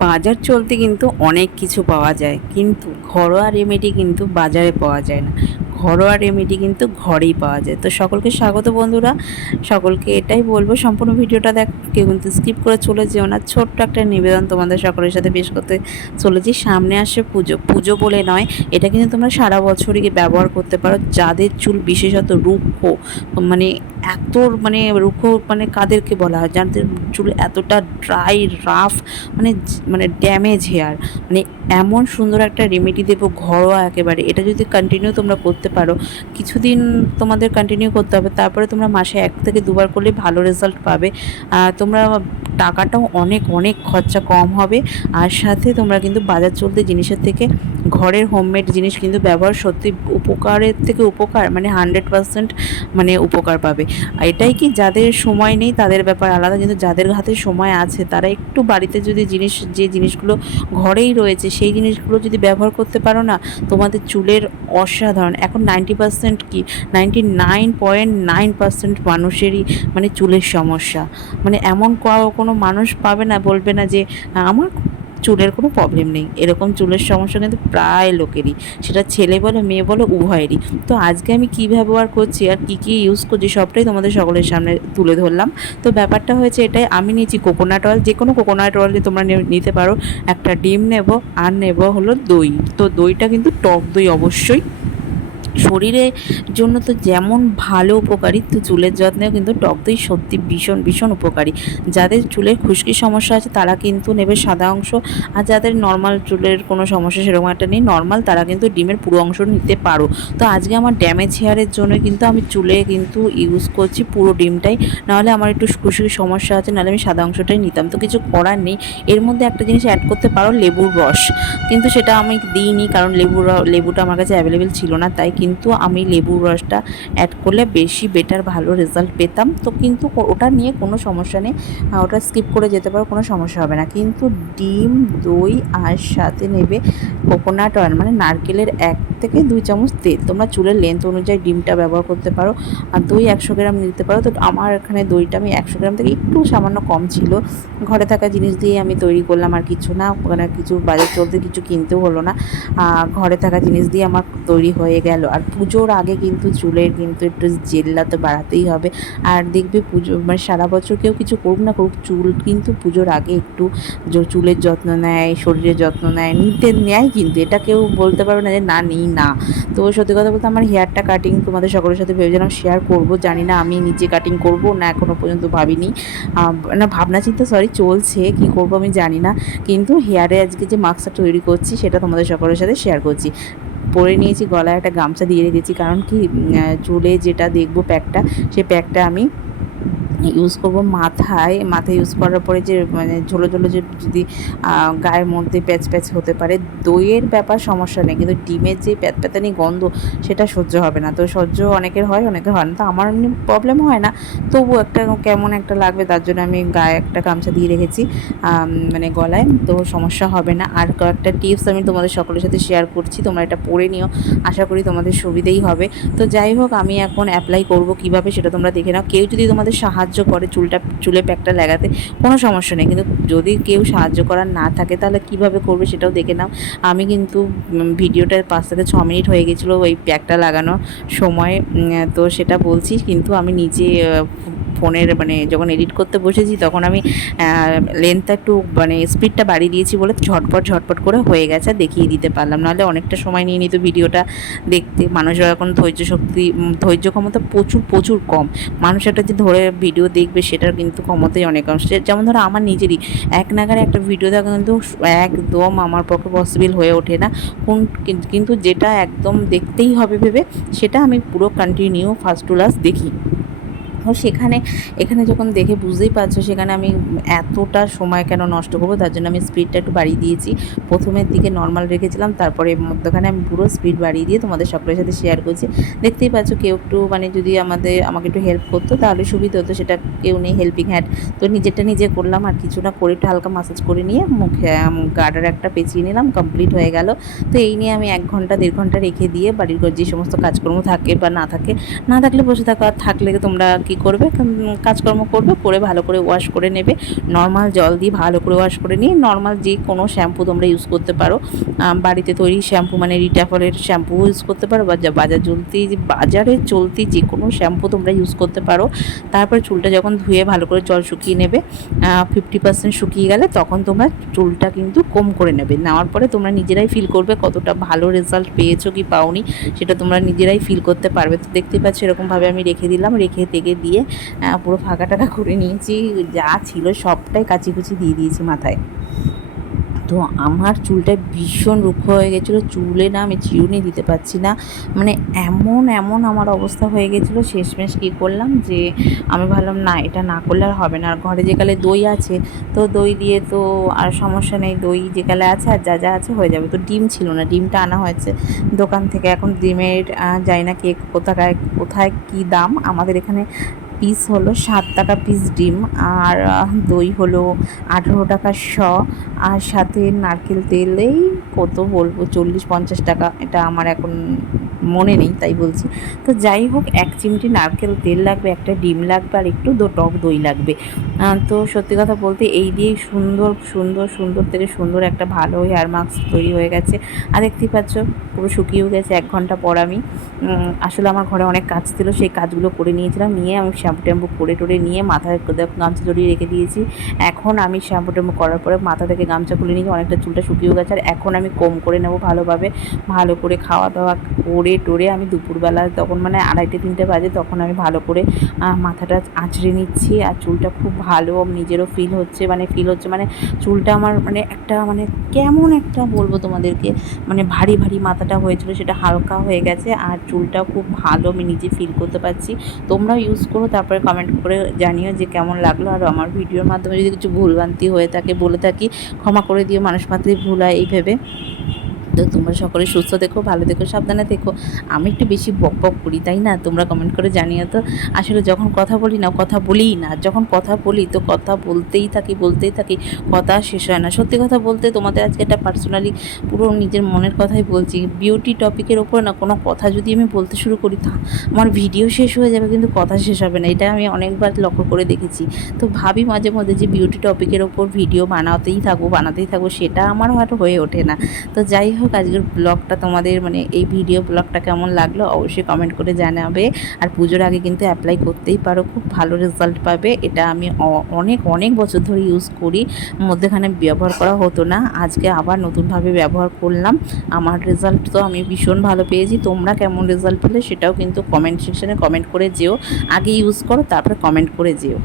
বাজার চলতে কিন্তু অনেক কিছু পাওয়া যায়। কিন্তু ঘরোয়া রেমেডি কিন্তু বাজারে পাওয়া যায় না। ঘরোয়া রেমেডি কিন্তু ঘরেই পাওয়া যায়। তো সকলকে স্বাগত বন্ধুরা। সকলকে এটাই বলব, সম্পূর্ণ ভিডিওটা দেখ, কেউ কিন্তু স্কিপ করে চলে যেও না। ছোট্ট একটা নিবেদন তোমাদের সকলের সাথে পেশ করতে চলেছি। সামনে আসে পুজো। পুজো বলে নয়, এটা কিন্তু তোমরা সারা বছরই ব্যবহার করতে পারো। যাদের চুল বিশেষত রুক্ষ মানে এত মানে রুক্ষ মানে কাদেরকে বলা হয়, যাদের চুল এতটা ড্রাই রাফ মানে মানে ড্যামেজ হেয়ার মানে এমন সুন্দর একটা রেমেডি দেবো, ঘরোয়া একেবারে। এটা যদি কন্টিনিউ তোমরা করতে পারো। কিছুদিন তোমাদের কন্টিনিউ করতে হবে, তারপরে তোমরা মাসে এক থেকে দুবার করলে ভালো রেজাল্ট পাবে। তোমরা টাকাটাও অনেক অনেক খরচা কম হবে। আর সাথে তোমরা কিন্তু বাজার চলতে জিনিসের থেকে ঘরের হোমমেড জিনিস কিন্তু ব্যবহার সত্যি উপকারের থেকে উপকার মানে হান্ড্রেড পার্সেন্ট মানে উপকার পাবে। এটাই কি যাদের সময় নেই তাদের ব্যাপার আলাদা, কিন্তু যাদের হাতে সময় আছে তারা একটু বাড়িতে যদি জিনিস, যে জিনিসগুলো ঘরেই রয়েছে সেই জিনিসগুলো যদি ব্যবহার করতে পারো না, তোমাদের চুলের অসাধারণ। এখন নাইনটি পার্সেন্ট কি? Ninety nine point nine percent মানুষেরই মানে চুলের সমস্যা। মানে এমন কোনো মানুষ পাবে না, বলবে না যে আমার চুলের কোনো প্রবলেম নেই। এরকম চুলের সমস্যা কিন্তু প্রায় লোকেরই। সেটা ছেলে বলো, মেয়ে বলো, উভয়েরই। তো আজকে আমি কী ব্যবহার করছি আর কী কী ইউজ করছি সবটাই তোমাদের সকলের সামনে তুলে ধরলাম। তো ব্যাপারটা হয়েছে এটাই, আমি নিয়েছি কোকোনাট অয়েল যে কোনো কোকোনাট অয়েলই তোমরা নিতে পারো। একটা ডিম নেব, আর নেব হলো দই। তো দইটা কিন্তু টক দই অবশ্যই। শরীরের জন্য তো যেমন ভালো উপকারী, তো চুলের যত্নেও কিন্তু টক দই সত্যি ভীষণ ভীষণ উপকারী। যাদের চুলের খুশকির সমস্যা আছে, তারা কিন্তু নেবে সাদা অংশ। আর যাদের নর্মাল চুলের কোনো সমস্যা সেরকম একটা নেই নর্মাল তারা কিন্তু ডিমের পুরো অংশ নিতে পারো। তো আজকে আমার ড্যামেজ হেয়ারের জন্য কিন্তু আমি চুলে কিন্তু ইউজ করছি পুরো ডিমটাই। নাহলে আমার একটু খুশকির সমস্যা আছে, নাহলে আমি সাদা অংশটাই নিতাম। তো কিছু করার নেই। এর মধ্যে একটা জিনিস অ্যাড করতে পারো, লেবুর রস। কিন্তু সেটা আমি দিইনি, কারণ লেবুর লেবুটা আমার কাছে অ্যাভেলেবেল ছিল না, তাই কিন্তু আমি লেবুর রসটা অ্যাড করলে বেশি বেটার ভালো রেজাল্ট পেতাম। তো কিন্তু ওটা নিয়ে কোনো সমস্যা নেই। ওটা স্কিপ করে যেতে পারো, কোনো সমস্যা হবে না। কিন্তু ডিম, দই আর সাথে নেবে কোকোনাট অয়েল মানে নারকেলের এক থেকে দুই চামচ তেল। তোমরা চুলের লেন্থ অনুযায়ী ডিমটা ব্যবহার করতে পারো। আর দই একশো গ্রাম নিতে পারো। তো আমার এখানে দইটা আমি একশো গ্রাম থেকে একটু সামান্য কম ছিল। ঘরে থাকা জিনিস দিয়ে আমি তৈরি করলাম আর কিছু না। ওখানে কিছু বাজার চলতে কিছু কিনতেও হলো না। ঘরে থাকা জিনিস দিয়ে আমার তৈরি হয়ে গেল। আর পুজোর আগে কিন্তু চুলের কিন্তু একটু জেল্লা তো বাড়াতেই হবে। আর দেখবে পুজো মানে সারা বছর কেউ কিছু করুক না করুক, চুল কিন্তু পুজোর আগে একটু চুলের যত্ন নেয়, শরীরের যত্ন নেয়, নিতে নেয় কিন্তু। এটা কেউ বলতে পারবে না যে, না, নিই, না। তো সত্যি কথা বলতে আমার হেয়ারটা কাটিং তোমাদের সকলের সাথে ভেবেছিলাম শেয়ার করব। জানি না আমি নিজে কাটিং করব না এখনও পর্যন্ত ভাবিনি। না, ভাবনা চিন্তা সরি চলছে। কি করব আমি জানি না। কিন্তু হেয়ারে আজকে যে মাস্কটা তৈরি করছি, সেটা তোমাদের সকলের সাথে শেয়ার করছি। পরে নিয়েছি, গলায় একটা গামছা দিয়ে রেখেছি। কারণ কি চুলে যেটা দেখব প্যাকটা, সে প্যাকটা আমি ইউজ করব মাথায়। মাথায় ইউজ করার পরে যে মানে ঝোলো ঝোলো যে যদি গায়ের মধ্যে প্যাচ প্যাচ হতে পারে, দইয়ের ব্যাপার সমস্যা নেই। কিন্তু ডিমের যে প্যাচ প্যাতানি গন্ধ, সেটা সহ্য হবে না। তো সহ্য অনেকের হয় অনেকের হয় না। তো আমার এমনি প্রবলেম হয় না। তবু একটা কেমন একটা লাগবে, তার জন্য আমি গায়ে একটা গামছা দিয়ে রেখেছি মানে গলায়। তো সমস্যা হবে না। আর কয়েকটা টিপস আমি তোমাদের সকলের সাথে শেয়ার করছি। তোমরা এটা পড়ে নিও। আশা করি তোমাদের সুবিধেই হবে। তো যাই হোক, আমি এখন অ্যাপ্লাই করব কীভাবে সেটা তোমরা দেখে নাও। কেউ যদি তোমাদের সাহায্য করে চুলটা, চুলে প্যাকটা লাগাতে, কোনো সমস্যা নেই। কিন্তু যদি কেউ সাহায্য করার না থাকে, তাহলে কীভাবে করবে সেটাও দেখে নাও। আমি কিন্তু ভিডিওটার পাঁচ থেকে ছ মিনিট হয়ে গেছিল ওই প্যাকটা লাগানোর সময় তো সেটা বলছি। কিন্তু আমি নিজে ফোনের মানে যখন এডিট করতে বসেছি, তখন আমি লেন্থটা একটু মানে স্পিডটা বাড়িয়ে দিয়েছি বলে ঝটপট ঝটপট করে হয়ে গেছে, দেখিয়ে দিতে পারলাম। নাহলে অনেকটা সময় নিয়ে নিত ভিডিওটা দেখতে। মানুষরা এখন ধৈর্য শক্তি ধৈর্য ক্ষমতা প্রচুর প্রচুর কম। মানুষ একটা যে ধরে ভিডিও দেখবে, সেটার কিন্তু ক্ষমতাই অনেক কম। যেমন ধরো আমার নিজেরই, এক নাগারে একটা ভিডিও দেখা কিন্তু একদম আমার পক্ষে পসিবল হয়ে ওঠে না। কিন- কিন্তু যেটা একদম দেখতেই হবে ভেবে, সেটা আমি পুরো কন্টিনিউ ফার্স্ট টু লাস্ট দেখি। ও সেখানে, এখানে যখন দেখে বুঝতেই পারছ সেখানে আমি এতটা সময় কেন নষ্ট করব, তার জন্য আমি স্পিডটা একটু বাড়িয়ে দিয়েছি। প্রথমের দিকে নর্মাল রেখেছিলাম, তারপরে মধ্যখানে আমি পুরো স্পিড বাড়িয়ে দিয়ে তোমাদের সকলের সাথে শেয়ার করছি। দেখতেই পাচ্ছ কেউ একটু মানে যদি আমাদের, আমাকে একটু হেল্প করতো তাহলে সুবিধা হতো, সেটা কেউ নেই হেল্পিং হ্যান্ড তো নিজেরটা নিজে করলাম, আর কিছু না, করে একটু হালকা মাসাজ করে নিয়ে মুখে গার্ডার একটা পেঁচিয়ে নিলাম কমপ্লিট হয়ে গেল। তো এই নিয়ে আমি এক ঘণ্টা, দেড় ঘণ্টা রেখে দিয়ে বাড়ির ঘর যে সমস্ত কাজকর্ম থাকে বা না থাকে, না থাকলে বসে থাকো, আর থাকলে তোমরা কি করবে কাজকর্ম করবে, করে ভালো করে ওয়াশ করে নেবে। নর্মাল জল দিয়ে ভালো করে ওয়াশ করে নিয়ে নর্মাল যে কোনো শ্যাম্পু তোমরা ইউজ করতে পারো। বাড়িতে তৈরি শ্যাম্পু মানে রিটাফলের শ্যাম্পু ইউজ করতে পারো বা বাজার চলতি, বাজারে চলতি যে কোনো শ্যাম্পু তোমরা ইউজ করতে পারো। তারপর চুলটা যখন ধুয়ে ভালো করে জল শুকিয়ে নেবে ফিফটি পার্সেন্ট শুকিয়ে গেলে তখন তোমরা চুলটা কিন্তু কম করে নেবে। নেওয়ার পরে তোমরা নিজেরাই ফিল করবে কতটা ভালো রেজাল্ট পেয়েছ কি পাওনি, সেটা তোমরা নিজেরাই ফিল করতে পারবে। তো দেখতে পাচ্ছ এরকমভাবে আমি রেখে দিলাম, রেখে তেগে দিয়ে আহ, পুরো ফাঁকা টাকা করে নিয়েছি। যা ছিল সবটাই কাচি কুচি দিয়ে দিয়েছি মাথায়। তো আমার চুলটা ভীষণ রুক্ষ হয়ে গেছিল। চুলে না আমি চিরুনি দিতে পারছি না। মানে এমন এমন আমার অবস্থা হয়ে গেছিল, শেষমেশ কী করলাম যে আমি ভাবলাম, না, এটা না করলে আর হবে না। আর ঘরে যেকালে দই আছে, তো দই দিয়ে তো আর সমস্যা নেই। দই যেকালে আছে আর যা যা আছে হয়ে যাবে। তো ডিম ছিল না, ডিমটা আনা হয়েছে দোকান থেকে। এখন ডিমের জানি না কে কোথায় কোথায় কী দাম। আমাদের এখানে পিস হলো সাত টাকা পিস ডিম আর দই হলো আঠেরো টাকা শ। আর সাথে নারকেল তেলেই কত বলব, চল্লিশ পঞ্চাশ টাকা, এটা আমার এখন মনে নেই, তাই বলছি। তো যাই হোক, এক চিমটি নারকেল, তেল লাগবে, একটা ডিম লাগবে, আর একটু দো টক দই লাগবে। তো সত্যি কথা বলতে এই দিয়েই সুন্দর সুন্দর সুন্দর থেকে সুন্দর একটা ভালো হেয়ার মাস্ক তৈরি হয়ে গেছে। আর দেখতেই পাচ্ছ, পুরো শুকিয়েও গেছে, এক ঘণ্টা পর আমি আসলে আমার ঘরে অনেক কাজ ছিল, সেই কাজগুলো করে নিয়েছিলাম, নিয়ে আমি শ্যাম্পু ট্যাম্পু করে টোরে নিয়ে মাথায় গামছা জড়িয়ে রেখে দিয়েছি। এখন আমি শ্যাম্পু ট্যাম্পু করার পরে মাথা থেকে গামছা খুলে নিয়েছি, অনেকটা চুলটা শুকিয়েও গেছে, আর এখন আমি কম করে নেব ভালোভাবে, ভালো করে খাওয়া দাওয়া করে টোরে আমি দুপুরবেলা তখন মানে আড়াইটে, তিনটে বাজে তখন আমি ভালো করে মাথাটা আঁচড়ে নিচ্ছি আর চুলটা খুব ভালো নিজেরও ফিল হচ্ছে মানে ফিল হচ্ছে মানে চুলটা আমার মানে একটা মানে কেমন একটা বলব তোমাদেরকে মানে ভারী ভারী মাথাটা হয়েছিল সেটা হালকা হয়ে গেছে আর চুলটা খুব ভালো আমি নিজে ফিল করতে পারছি। তোমরাও ইউজ করো, তারপরে কমেন্ট করে জানিও যে কেমন লাগল আর আমার ভিডিওর মাধ্যমে যদি কিছু ভুলভ্রান্তি হয়ে থাকে বলে থাকি, ক্ষমা করে দিও, মানুষ মাত্রই ভুল হয় এই ভেবে। তো তোমরা সকলে সুস্থ দেখো ভালো দেখো সাবধানে দেখো আমি একটু বেশি বক বক করি, তাই না? তোমরা কমেন্ট করে জানিও তো। আসলে যখন কথা বলি না, কথা বলিই না। যখন কথা বলি তো কথা বলতেই থাকি বলতেই থাকি। কথা শেষ হয় না। সত্যি কথা বলতে তোমাদের আজকে একটা পার্সোনালি পুরো নিজের মনের কথাই বলছি। বিউটি টপিকের ওপর না কোনো কথা যদি আমি বলতে শুরু করি, তা আমার ভিডিও শেষ হয়ে যাবে, কিন্তু কথা শেষ হবে না। এটা আমি অনেকবার লক্ষ্য করে দেখেছি। তো ভাবি মাঝে মধ্যে যে বিউটি টপিকের ওপর ভিডিও বানাতেই থাকব বানাতেই থাকব, সেটা আমার হয়তো হয়ে ওঠে না। তো যাই হোক আজকের ব্লগটা তোমাদের মানে এই ভিডিও ব্লগটা কেমন লাগল অবশ্যই কমেন্ট করে জানাবে। আর পুজোর আগে কিন্তু অ্যাপ্লাই করতেই পারো, খুব ভালো রেজাল্ট পাবে। এটা আমি অনেক অনেক বছর ধরে ইউজ করি, মধ্যেখানে ব্যবহার করা হতো না। আজকে আবার নতুনভাবে ব্যবহার করলাম। আমার রেজাল্ট তো আমি ভীষণ ভালো পেয়েছি। তোমরা কেমন রেজাল্ট পেলে সেটাও কিন্তু কমেন্ট সেকশনে কমেন্ট করে যেও। আগে ইউজ করো, তারপরে কমেন্ট করে যেও।